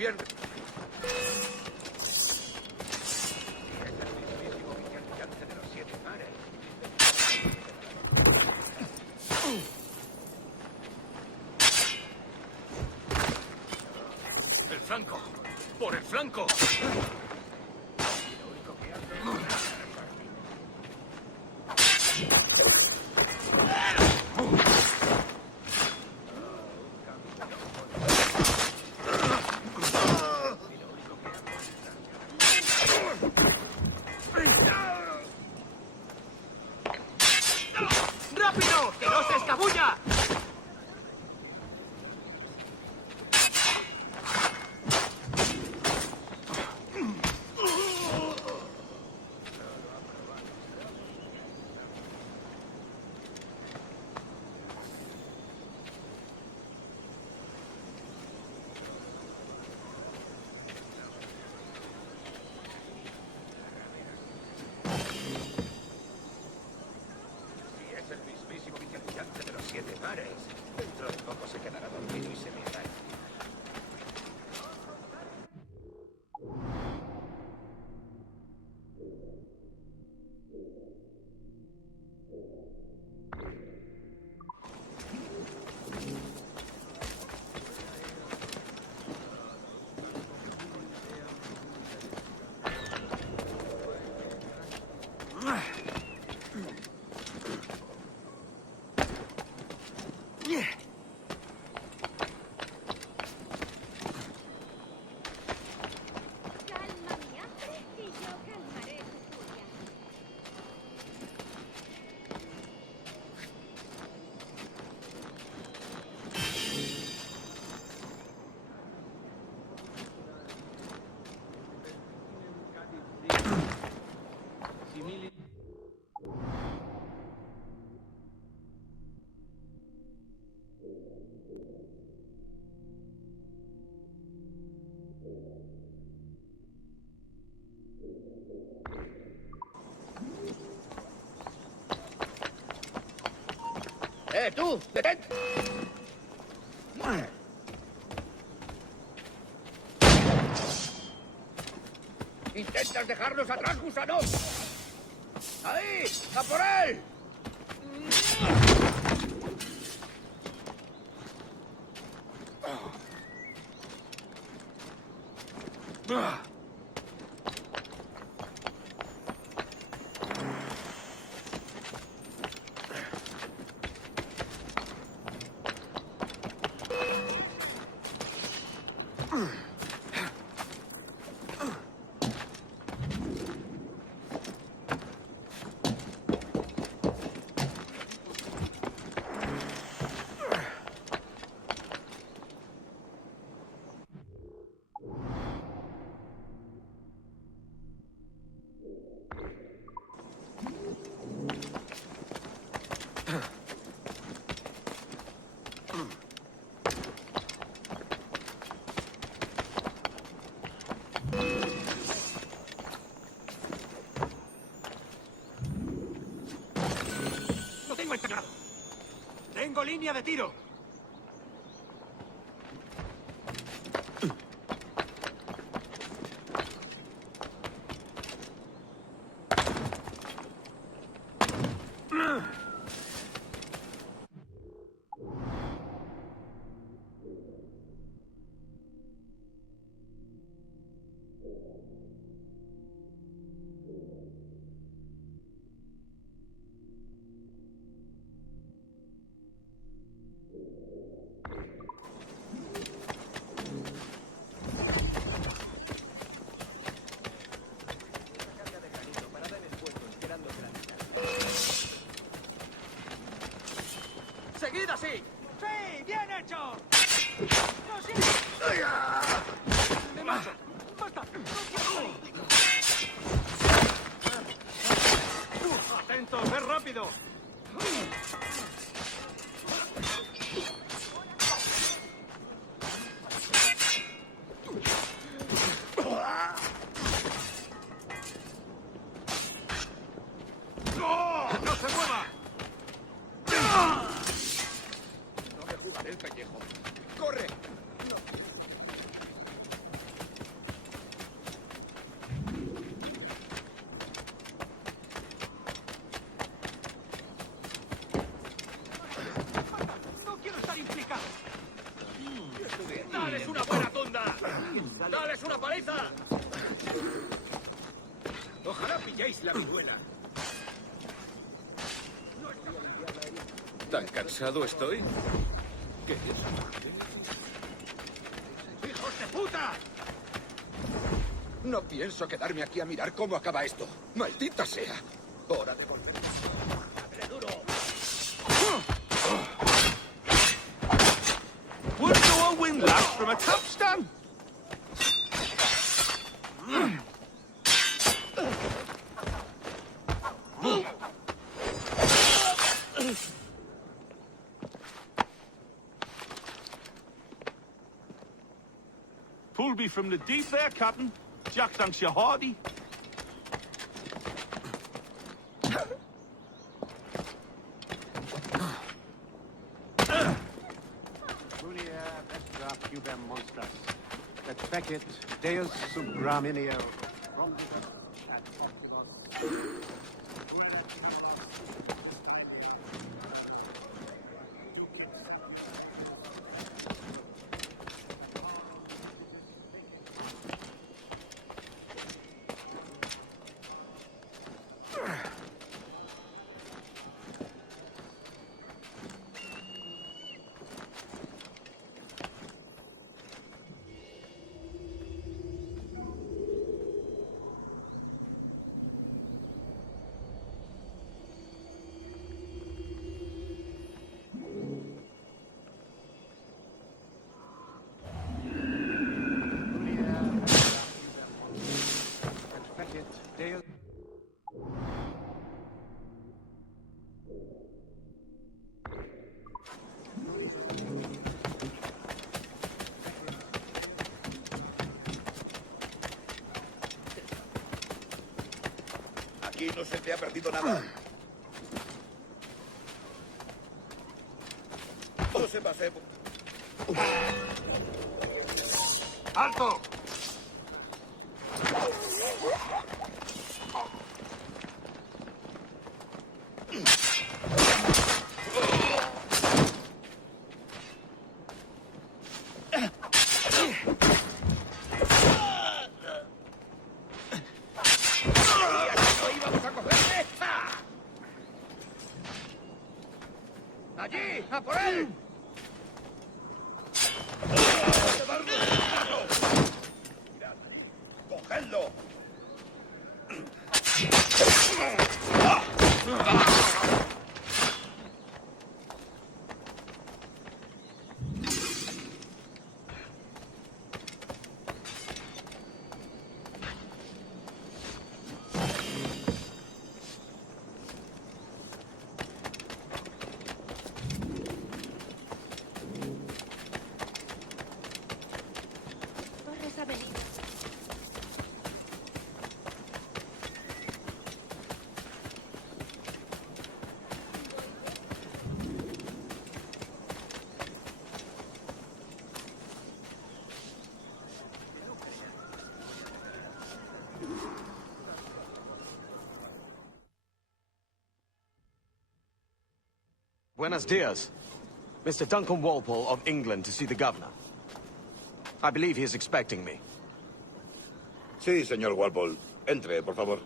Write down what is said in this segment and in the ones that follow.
Bien. ¡El flanco! ¡Por el flanco! ¡Rápido! ¡Que no se escabulla! Es el mismísimo vicealmirante de los 7 mares. Dentro de poco se quedará dormido y se mirará. Calma mi hambre y yo calmaré tu furia. ¡Tú! ¡Detente! ¿Intentas dejarnos atrás, gusano? ¡Ahí! ¡A por él! ¡Lo tengo integrado! ¡Tengo línea de tiro! ¡Dales una paliza! Ojalá pilléis la viruela. ¿Tan cansado estoy? ¿Qué es? ¡Hijos de puta! No pienso quedarme aquí a mirar cómo acaba esto. ¡Maldita sea! Hora de volver. ¡Dale duro! Would do a win last from a capstan? Pulled me from the deep there, Captain. Jack thanks you hardy. Fecit, Deus sub gramineo. Deus. Aquí no se te ha perdido nada. No se pase. ¡Alto! ¡No íbamos a cogerle! ¡Ah! ¡Allí! ¡A por él! ¡Cogedlo! Torres Avenida. Buenos dias. Mr. Duncan Walpole of England to see the governor. I believe he is expecting me. Sí, señor Walpole. Entre, por favor.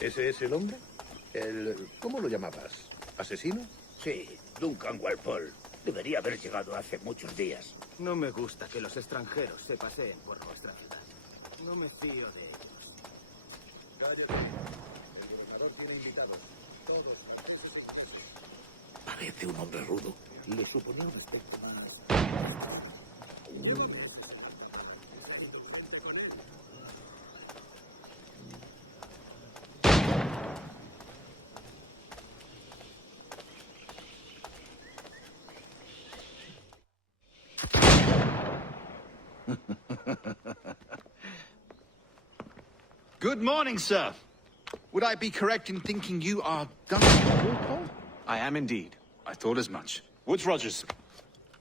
¿Ese es el hombre? ¿Cómo lo llamabas? ¿Asesino? Sí, Duncan Walpole. Debería haber llegado hace muchos días. No me gusta que los extranjeros se paseen por nuestra ciudad. No me fío de ellos. Cállate. El gobernador tiene invitados. Todos. Parece un hombre rudo. Le suponía un aspecto más... Good morning, sir. Would I be correct in thinking you are Duncan Walpole? I am indeed. I thought as much. Woods Rogers.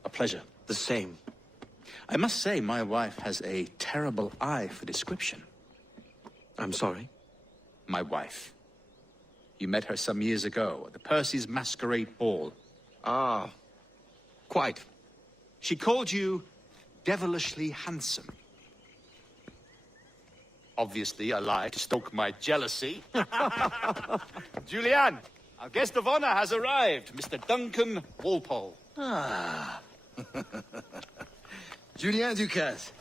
A pleasure. The same. I must say, my wife has a terrible eye for description. I'm sorry. My wife. You met her some years ago at the Percy's Masquerade Ball. Ah, quite. She called you devilishly handsome. Obviously a lie to stoke my jealousy. Julianne, our guest of honor has arrived, Mr. Duncan Walpole. Ah. Julien Ducasse.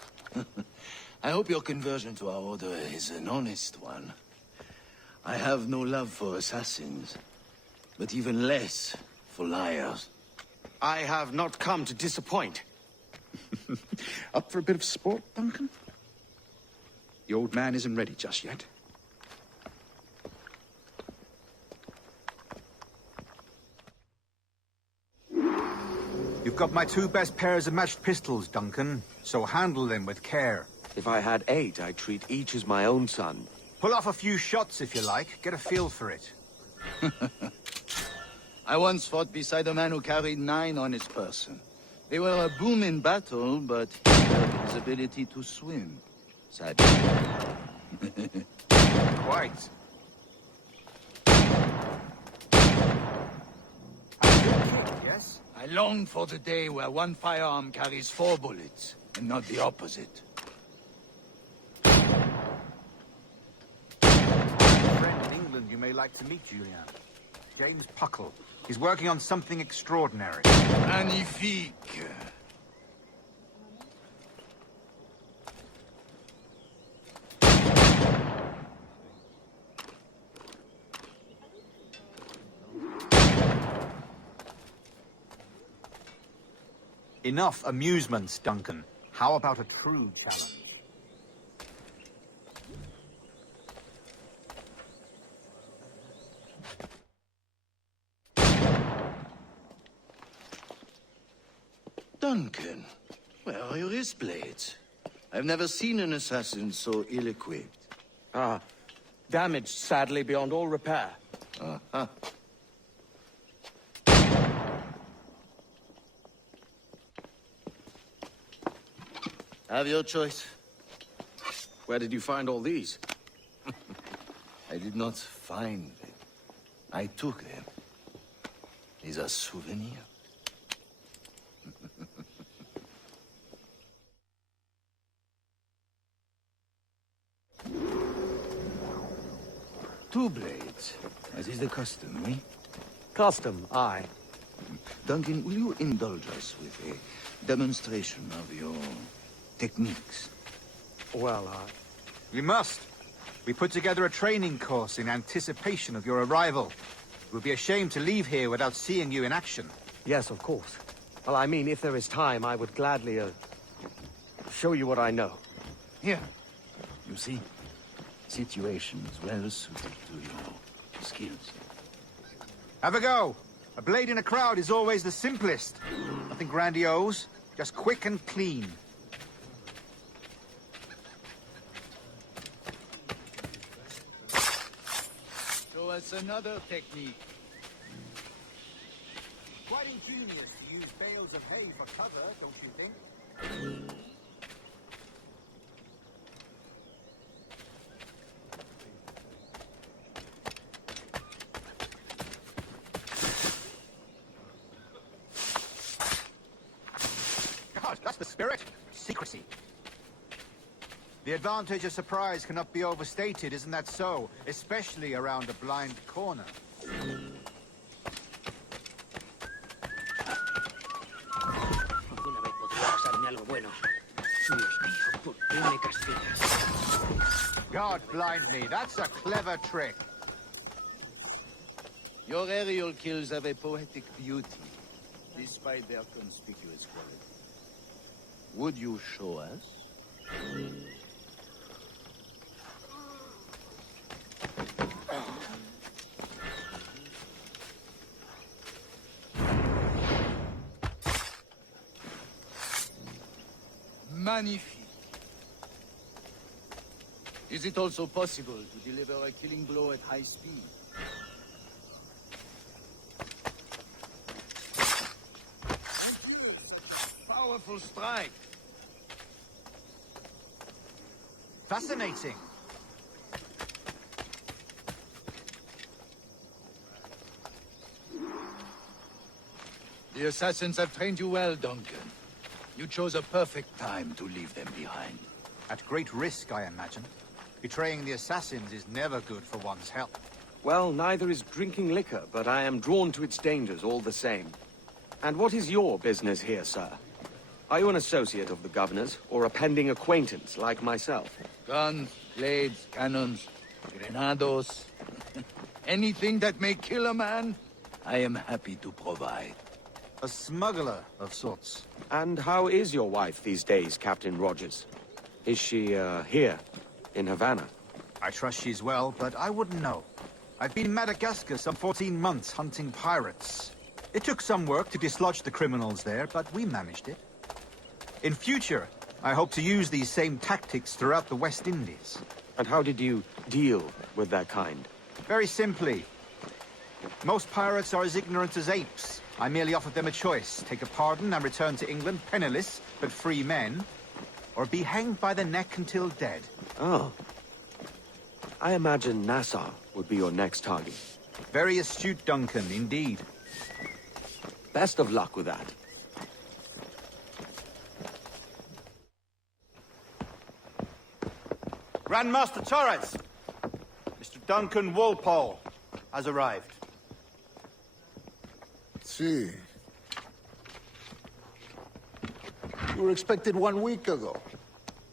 I hope your conversion to our order is an honest one. I have no love for assassins, but even less for liars. I have not come to disappoint. Up for a bit of sport, Duncan? The old man isn't ready just yet. You've got my 2 best pairs of matched pistols, Duncan, so handle them with care. If I had 8, I'd treat each as my own son. Pull off a few shots if you like, get a feel for it. I once fought beside a man who carried 9 on his person. They were a boom in battle, but he hurt his ability to swim. Sadly. Quite. A good kick, yes? I long for the day where one firearm carries 4 bullets, and not the opposite. A friend in England you may like to meet, Julian. James Puckle. He's working on something extraordinary. Magnifique. Enough amusements, Duncan. How about a true challenge? Duncan, where are your wrist blades? I've never seen an assassin so ill-equipped. Ah, damaged sadly beyond all repair. Uh-huh. Have your choice. Where did you find all these? I did not find them. I took them. These are souvenirs. Two blades, as is the custom, eh? Custom, aye. Duncan, will you indulge us with a demonstration of your techniques? Well, We must. We put together a training course in anticipation of your arrival. It would be a shame to leave here without seeing you in action. yes, of course. Well, I mean, if there is time, I would gladly, show you what I know. Here. You see? Situations well suited to your skills. Have a go. A blade in a crowd is always the simplest. Nothing grandiose, just quick and clean. Show us another technique. Quite ingenious to use bales of hay for cover, don't you think? God, that's the spirit. Secrecy. The advantage of surprise cannot be overstated, isn't that so? Especially around a blind corner. Alguna vez podría pasarme algo bueno. Dios mío, ¿por qué me castigas? God blind me, that's a clever trick. Your aerial kills have a poetic beauty, despite their conspicuous quality. Would you show us? Magnifique. Is it also possible to deliver a killing blow at high speed? Powerful strike. Fascinating. The assassins have trained you well, Duncan. You chose a perfect time to leave them behind. At great risk, I imagine. Betraying the assassins is never good for one's health. Well, neither is drinking liquor, but I am drawn to its dangers all the same. And what is your business here, sir? Are you an associate of the governor's, or a pending acquaintance like myself? Guns, blades, cannons, grenados. Anything that may kill a man, I am happy to provide. A smuggler of sorts. And how is your wife these days, Captain Rogers? Is she, here, in Havana? I trust she's well, but I wouldn't know. I've been in Madagascar some 14 months hunting pirates. It took some work to dislodge the criminals there, but we managed it. In future, I hope to use these same tactics throughout the West Indies. And how did you deal with that kind? Very simply. Most pirates are as ignorant as apes. I merely offered them a choice. Take a pardon and return to England penniless, but free men. Or be hanged by the neck until dead. Oh. I imagine Nassau would be your next target. Very astute, Duncan, indeed. Best of luck with that. Grandmaster Torres! Mr. Duncan Walpole has arrived. See. You were expected 1 week ago.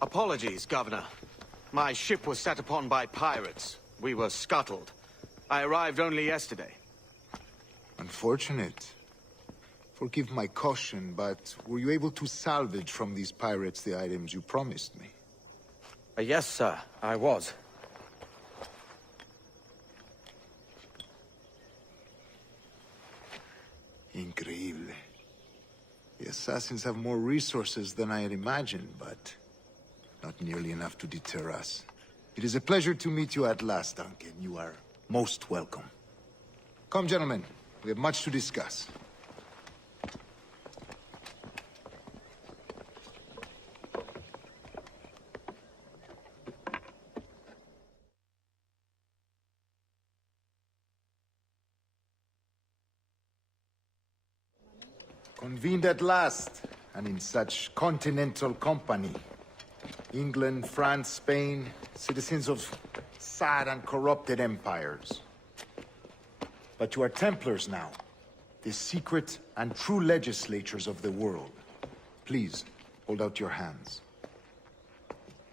Apologies, Governor. My ship was set upon by pirates. We were scuttled. I arrived only yesterday. Unfortunate. Forgive my caution, but were you able to salvage from these pirates the items you promised me? Yes, sir, I was. Increíble. The assassins have more resources than I had imagined, but not nearly enough to deter us. It is a pleasure to meet you at last, Duncan. You are most welcome. Come, gentlemen. We have much to discuss. Convened at last, and in such continental company. England, France, Spain, citizens of sad and corrupted empires. But you are Templars now, the secret and true legislatures of the world. Please, hold out your hands.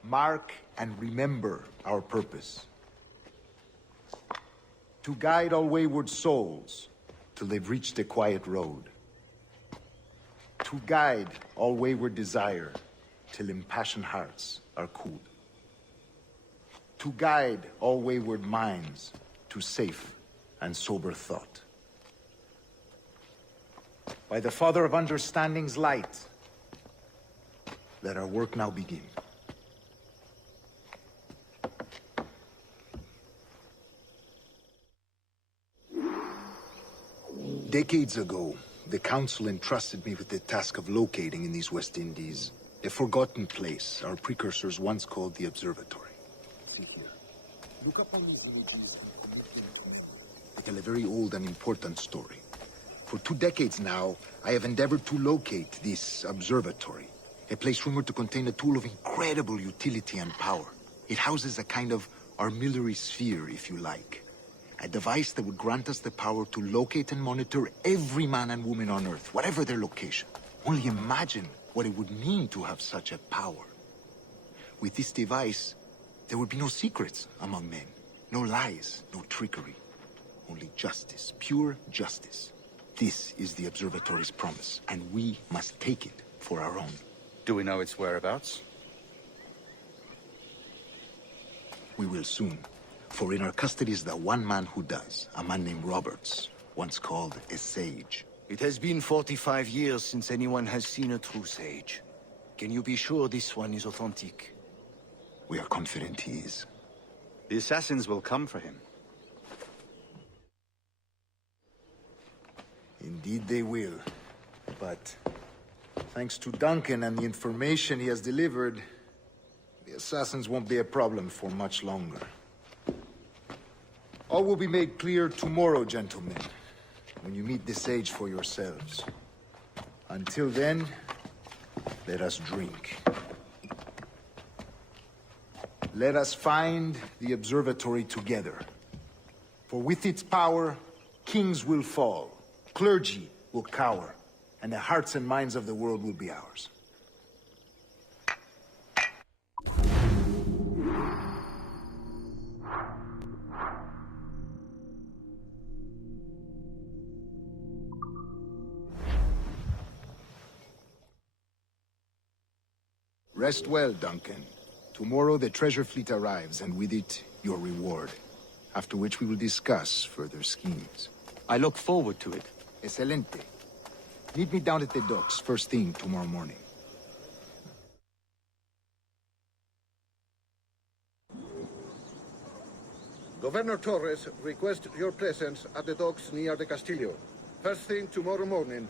Mark and remember our purpose. To guide all wayward souls till they've reached a quiet road. To guide all wayward desire till impassioned hearts are cooled. To guide all wayward minds to safe and sober thought. By the Father of Understanding's light, let our work now begin. Decades ago, the Council entrusted me with the task of locating in these West Indies a forgotten place our precursors once called the Observatory. See here. Look up on these images. They tell a very old and important story. For 2 decades now, I have endeavored to locate this observatory, a place rumored to contain a tool of incredible utility and power. It houses a kind of armillary sphere, if you like. A device that would grant us the power to locate and monitor every man and woman on Earth, whatever their location. Only imagine what it would mean to have such a power. With this device, there would be no secrets among men. No lies, no trickery. Only justice, pure justice. This is the Observatory's promise, and we must take it for our own. Do we know its whereabouts? We will soon. For in our custody is the one man who does, a man named Roberts, once called a sage. It has been 45 years since anyone has seen a true sage. Can you be sure this one is authentic? We are confident he is. The assassins will come for him. Indeed they will. But thanks to Duncan and the information he has delivered, the assassins won't be a problem for much longer. All will be made clear tomorrow, gentlemen, when you meet the sage for yourselves. Until then, let us drink. Let us find the observatory together. For with its power, kings will fall, clergy will cower, and the hearts and minds of the world will be ours. Rest well, Duncan. Tomorrow the treasure fleet arrives, and with it, your reward. After which we will discuss further schemes. I look forward to it. Excelente. Meet me down at the docks first thing tomorrow morning. Governor Torres requests your presence at the docks near the Castillo. First thing tomorrow morning,